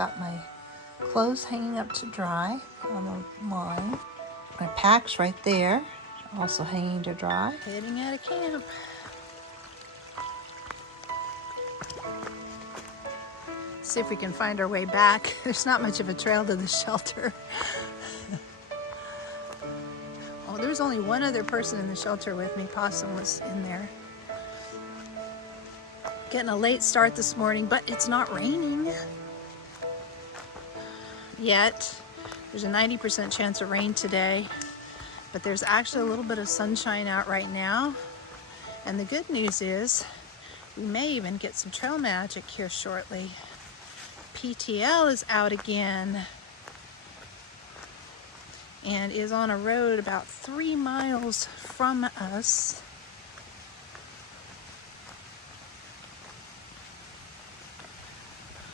got my clothes hanging up to dry on the line. My pack's right there, also hanging to dry. Heading out of camp. See if we can find our way back. There's not much of a trail to the shelter. Oh, there's only one other person in the shelter with me. Possum was in there. Getting a late start this morning, but it's not raining yet. There's a 90% chance of rain today, but there's actually a little bit of sunshine out right now. And the good news is we may even get some trail magic here shortly. PTL is out again and is on a road about 3 miles from us.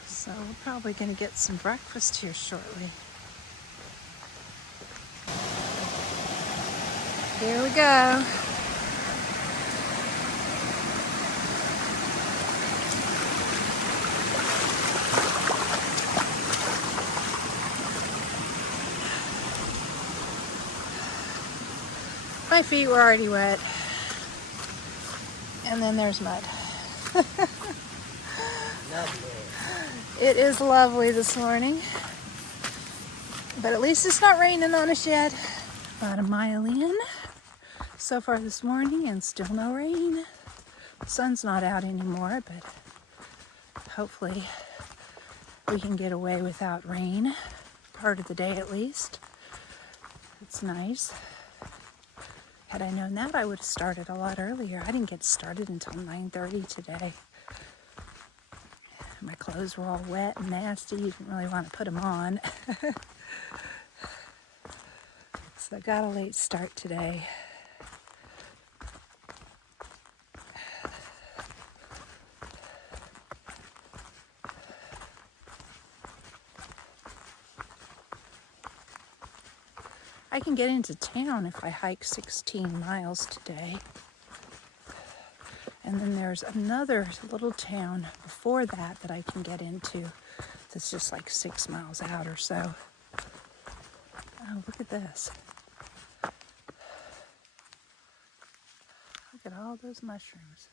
So we're probably going to get some breakfast here shortly. Here we go. My feet were already wet. And then there's mud. It is lovely this morning, but at least it's not raining on us yet. About a mile in so far this morning and still no rain. The sun's not out anymore, but hopefully we can get away without rain part of the day at least. It's nice. Had I known that, I would have started a lot earlier. I didn't get started until 9:30 today. My clothes were all wet and nasty. You didn't really want to put them on. So I got a late start today. I can get into town if I hike 16 miles today. And then there's another little town before that that I can get into that's just like 6 miles out or so. Oh, look at this. Look at all those mushrooms.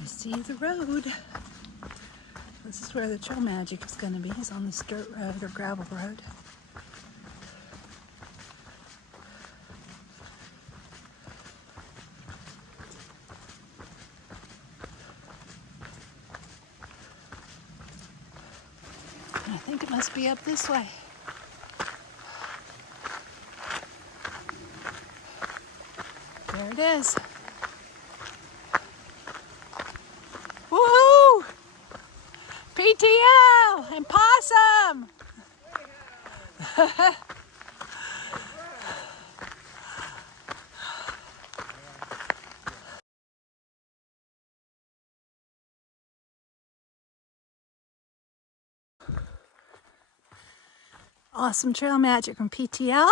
I see the road. This is where the trail magic is going to be. It's on this dirt road or gravel road. And I think it must be up this way. There it is. Woohoo! PTL and Possum! Awesome trail magic from PTL.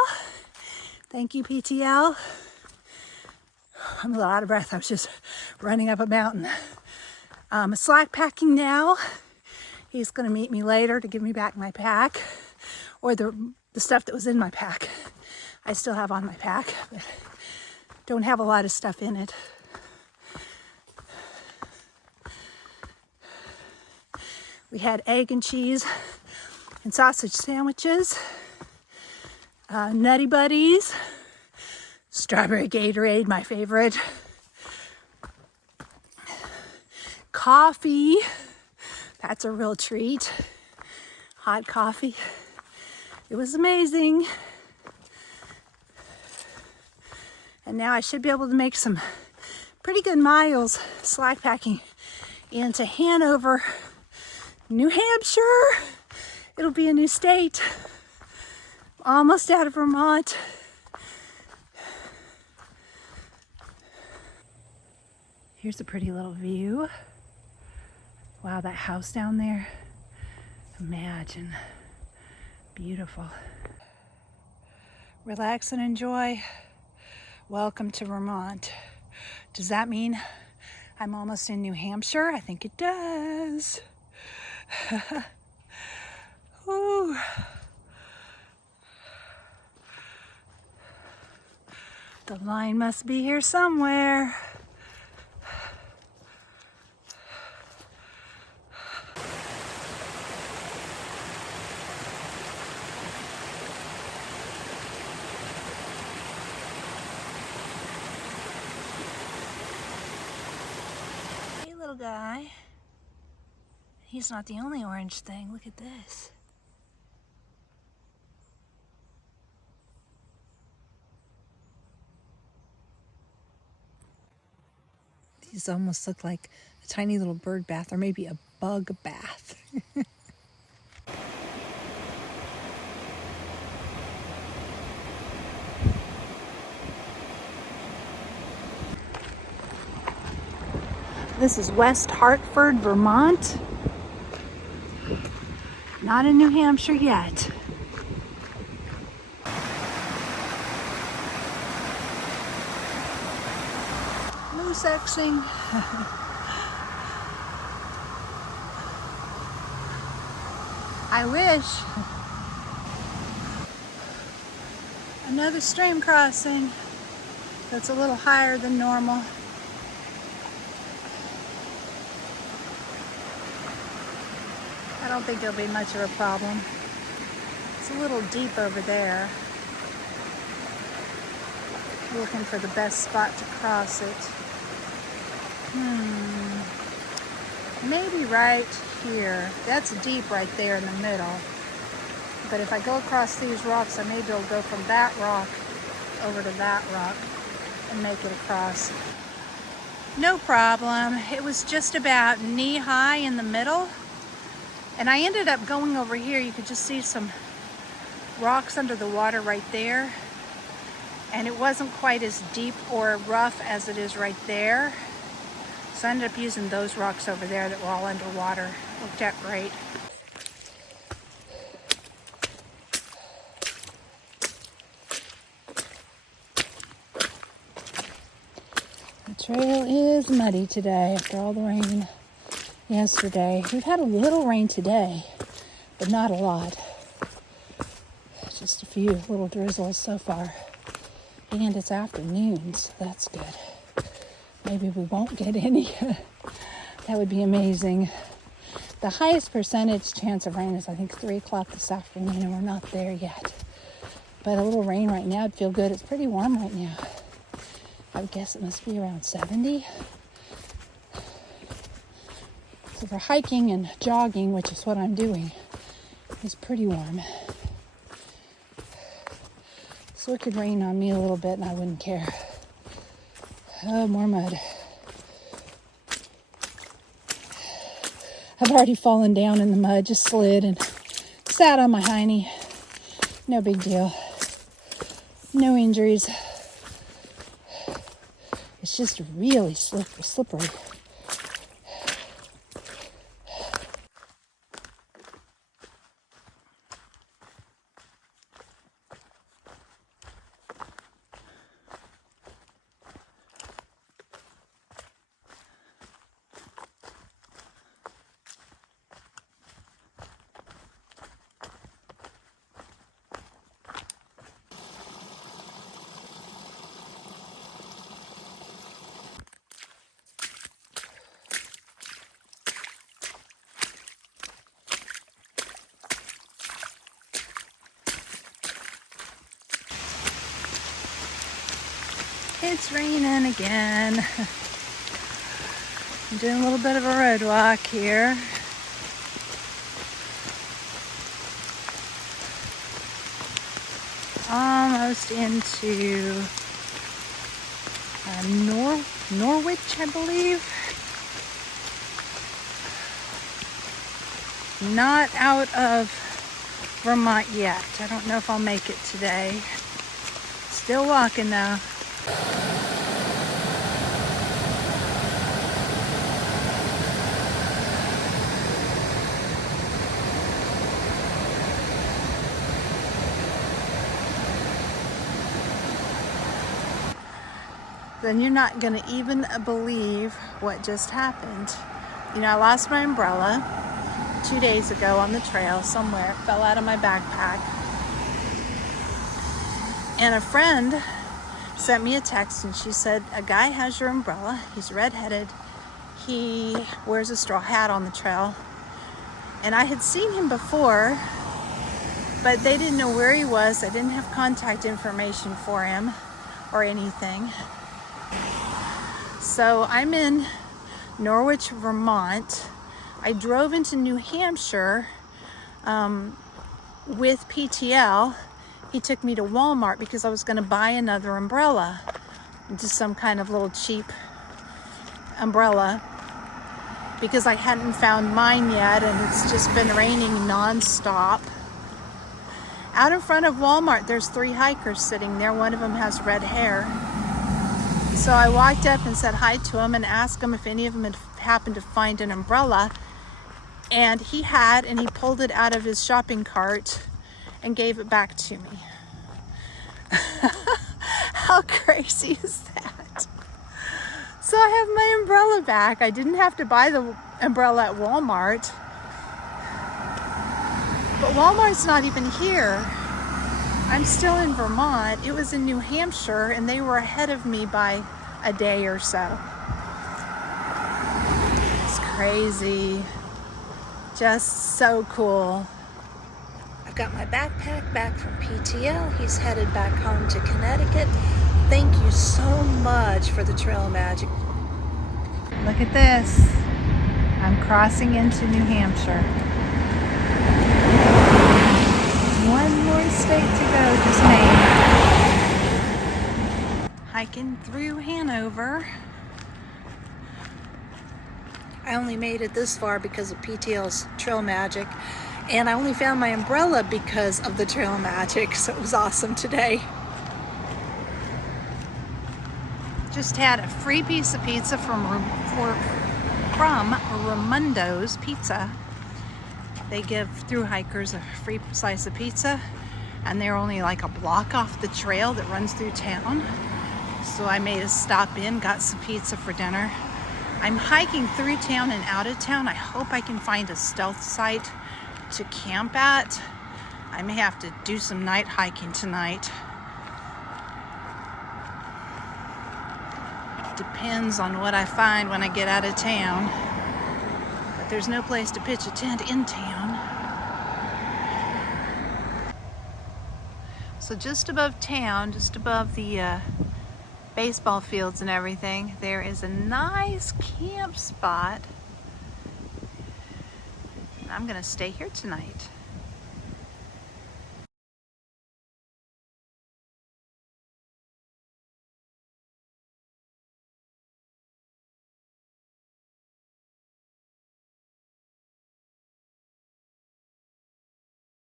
Thank you, PTL. I'm a little out of breath. I was just running up a mountain. Slack packing now. He's going to meet me later to give me back my pack, or the stuff that was in my pack. I still have on my pack, but don't have a lot of stuff in it. We had egg and cheese and sausage sandwiches, Nutty Buddies, Strawberry Gatorade, my favorite. Coffee, that's a real treat. Hot coffee. It was amazing. And now I should be able to make some pretty good miles slack packing into Hanover, New Hampshire. It'll be a new state. Almost out of Vermont. Here's a pretty little view. Wow, that house down there. Imagine. Beautiful. Relax and enjoy. Welcome to Vermont. Does that mean I'm almost in New Hampshire? I think it does. Ooh. The line must be here somewhere. Hey, little guy. He's not the only orange thing. Look at this. These almost look like a tiny little bird bath or maybe a bug bath. This is West Hartford, Vermont. Not in New Hampshire yet. No sexing. I wish. Another stream crossing that's a little higher than normal. I don't think it'll be much of a problem. It's a little deep over there. Looking for the best spot to cross it. Maybe right here. That's deep right there in the middle. But if I go across these rocks, I may be able to go from that rock over to that rock and make it across. No problem. It was just about knee-high in the middle. And I ended up going over here. You could just see some rocks under the water right there. And it wasn't quite as deep or rough as it is right there. So I ended up using those rocks over there that were all underwater. Worked out great. The trail is muddy today after all the rain yesterday. We've had a little rain today, but not a lot. Just a few little drizzles so far. And it's afternoon, so that's good. Maybe we won't get any. That would be amazing. The highest percentage chance of rain is, I think, 3 o'clock this afternoon, and we're not there yet. But a little rain right now would feel good. It's pretty warm right now. I would guess it must be around 70. So for hiking and jogging, which is what I'm doing, it's pretty warm. So it could rain on me a little bit and I wouldn't care. Oh, more mud. I've already fallen down in the mud, just slid and sat on my hiney. No big deal. No injuries. It's just really slippery. it's raining again. I'm doing a little bit of a road walk here. Almost into Norwich, I believe. Not out of Vermont yet. I don't know if I'll make it today. Still walking though. Then you're not going to even believe what just happened. You know, I lost my umbrella 2 days ago on the trail somewhere. It fell out of my backpack. And a friend sent me a text and she said, a guy has your umbrella. He's redheaded. He wears a straw hat on the trail. And I had seen him before, but they didn't know where he was. I didn't have contact information for him or anything. So I'm in Norwich, Vermont. I drove into New Hampshire with PTL. He took me to Walmart because I was going to buy another umbrella, just some kind of little cheap umbrella, because I hadn't found mine yet and it's just been raining nonstop. Out in front of Walmart, there's 3 hikers sitting there. One of them has red hair. So I walked up and said hi to him and asked him if any of them had happened to find an umbrella. And he had, and he pulled it out of his shopping cart and gave it back to me. How crazy is that? So I have my umbrella back. I didn't have to buy the umbrella at Walmart. But Walmart's not even here. I'm still in Vermont. It was in New Hampshire and they were ahead of me by a day or so. It's crazy. Just so cool. I've got my backpack back from PTL. He's headed back home to Connecticut. Thank you so much for the trail magic. Look at this. I'm crossing into New Hampshire. One more state to go, just Maine. Hiking through Hanover. I only made it this far because of PTL's trail magic, and I only found my umbrella because of the trail magic, so it was awesome today. Just had a free piece of pizza from Raimundo's Pizza. They give thru-hikers a free slice of pizza, and they're only like a block off the trail that runs through town. So I made a stop in, got some pizza for dinner. I'm hiking through town and out of town. I hope I can find a stealth site to camp at. I may have to do some night hiking tonight. Depends on what I find when I get out of town. But there's no place to pitch a tent in town. So just above town, just above the baseball fields and everything, there is a nice camp spot. I'm gonna stay here tonight.